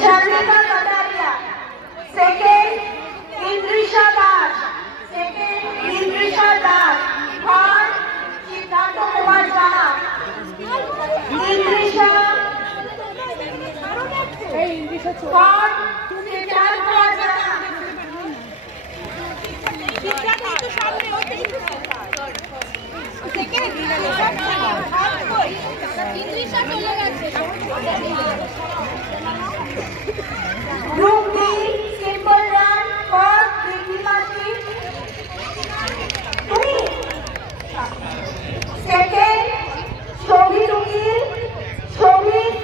Sharmika Kataria. Second, Indrisha Das. Second, Indrisha Das. Third, Siddhartha Kumar Jha. Indrisha. Third, Siddhartha Kumar Jha. Group B, simple run for Dikimasi. Second, Shobhit Ukil. Shobhit.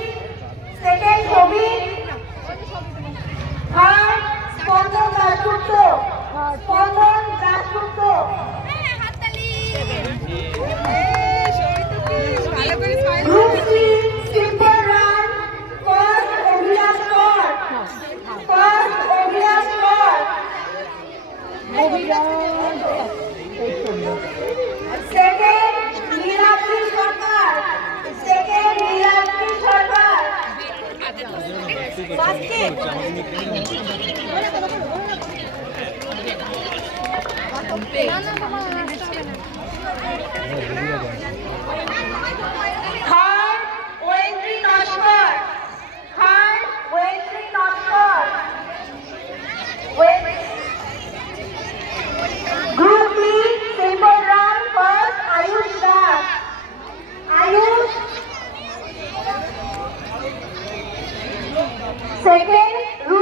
Second, Shobhit. Third, Spandon Dasgupta. Spandon Dasgupta. Group C, simple run for Abhilash Kaur. First, Abhilash Kaur. Second, Neelakshi Sarkar. Second, Neelakshi Sarkar.